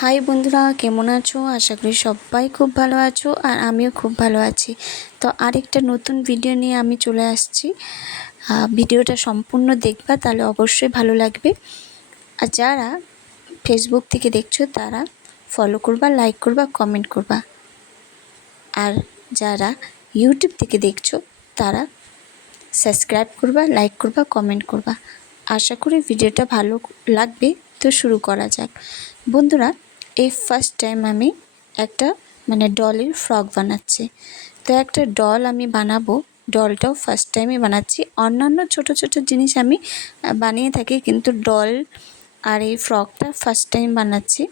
High বন্ধুরা, কেমন আছো? আশা করি সবাই খুব ভালো আছো আর আমিও খুব ভালো আছি। তো আরেকটা নতুন ভিডিও নিয়ে আমি চলে আসছি। ভিডিওটা সম্পূর্ণ দেখবা, তাহলে অবশ্যই ভালো লাগবে। আর যারা ফেসবুক থেকে দেখছো তারা ফলো করবা, লাইক করবা, কমেন্ট করবা। আর যারা ইউটিউব থেকে দেখছো তারা সাবস্ক্রাইব করবা, লাইক করবা, কমেন্ট করবা। আশা করি ভিডিওটা ভালো লাগবে। তো শুরু করা যাক। বন্ধুরা, এই ফার্স্ট টাইম আমি একটা ডলের ফ্রক বানাচ্ছি। তো একটা ডল আমি বানাবো, ডলটাও ফার্স্ট টাইমে বানাচ্ছি। অন্যান্য ছোট ছোট জিনিস আমি বানিয়ে থাকি, কিন্তু ডল আর এই ফ্রকটা ফার্স্ট টাইম বানাচ্ছি।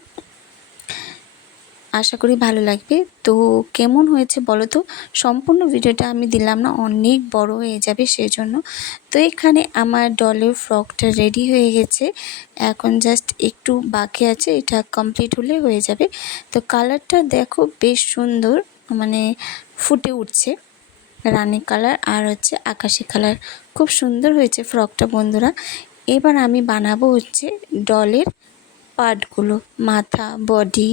আশা করি ভালো লাগবে। তো কেমন হয়েছে বলো তো? সম্পূর্ণ ভিডিওটা আমি দিলাম না, অনেক বড় হয়ে যাবে সেই জন্য। তো এখানে আমার ডলের ফ্রকটা রেডি হয়ে গেছে, এখন জাস্ট একটু বাকি আছে, এটা কমপ্লিট হলে হয়ে যাবে। তো কালারটা দেখো বেশ সুন্দর, ফুটে উঠছে। রানী কালার আর আকাশি কালার, খুব সুন্দর হয়েছে ফ্রকটা বন্ধুরা। এবার আমি বানাবো ডলের পার্টগুলো, মাথা, বডি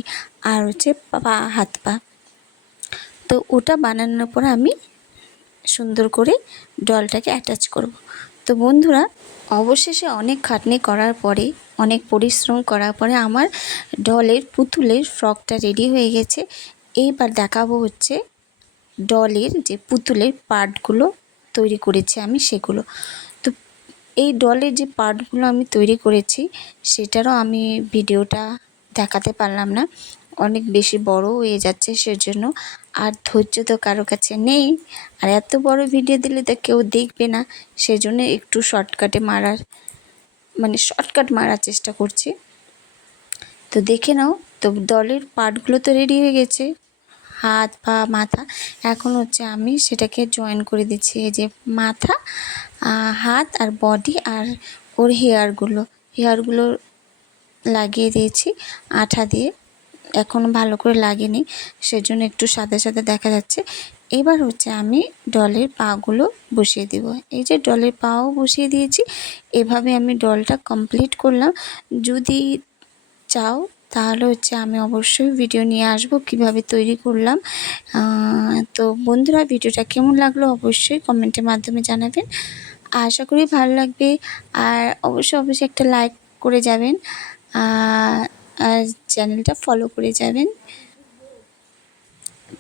আর পা, হাত পা। তো ওটা বানানোর পর আমি সুন্দর করে ডলটাকে অ্যাটাচ করব। তো বন্ধুরা, অবশেষে অনেক খাটনি করার পরে, অনেক পরিশ্রম করার পরে আমার ডলের পুতুলের ফ্রকটা রেডি হয়ে গেছে। এইবার দেখাবো ডলের যে পুতুলের পার্টগুলো তৈরি করেছি আমি, সেগুলো। তো এই ডলের যে পার্টগুলো আমি তৈরি করেছি সেটারও আমি ভিডিওটা দেখাতে পারলাম না, অনেক বেশি বড় হয়ে যাচ্ছে সেজন্য। আর ধৈর্য তো কারো কাছে নেই, আর এত বড় ভিডিও দিলে তো কেউ দেখবে না, সেজন্য একটু শর্টকাট মারার চেষ্টা করছি। তো দেখে নাও। তো ডলের পার্টগুলো তো রেডি হয়ে গেছে, হাত পা মাথা। এখন আমি সেটাকে জয়েন করে দিচ্ছি। এই যে মাথা, হাত আর বডি আর ওর হেয়ারগুলো লাগিয়ে দিয়েছি আঠা দিয়ে। এখনও ভালো করে লাগেনি, সেজন্য একটু সাদা সাদা দেখা যাচ্ছে। এবার আমি ডলের পাগুলো বসিয়ে দেব। এই যে ডলের পাও বসিয়ে দিয়েছি। এভাবে আমি ডলটা কমপ্লিট করলাম। যদি চাও তাহলে আমি অবশ্যই ভিডিও নিয়ে আসব কিভাবে তৈরি করলাম। তো বন্ধুরা, ভিডিওটা কেমন লাগলো অবশ্যই কমেন্টের মাধ্যমে জানাবেন। আশা করি ভালো লাগবে। আর অবশ্যই একটা লাইক করে যাবেন, আর চ্যানেলটা ফলো করে যাবেন।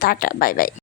Tata, bye bye.